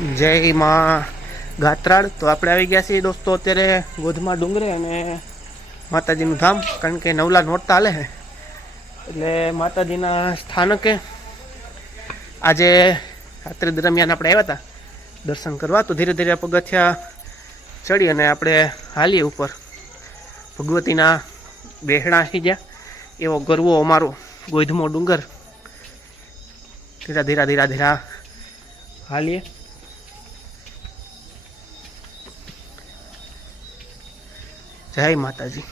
જય માં ગાત્રાળ. તો આપણે આવી ગયા છીએ દોસ્તો અત્યારે ગોધમાં ડુંગરે અને માતાજીનું ધામ, કારણ કે નવલા નોરતા હાલે છે. એટલે માતાજીના સ્થાનકે આજે રાત્રે દરમિયાન આપણે આવ્યા હતા દર્શન કરવા. તો ધીરે ધીરે પગથિયા ચડી અને આપણે હાલીએ ઉપર. ભગવતીના બેહણા આવી ગયા. એવો ગરવો અમારો ગોધમો ડુંગર. ધીરા ધીરા ધીરા ધીરા હાલીએ. જય માતાજી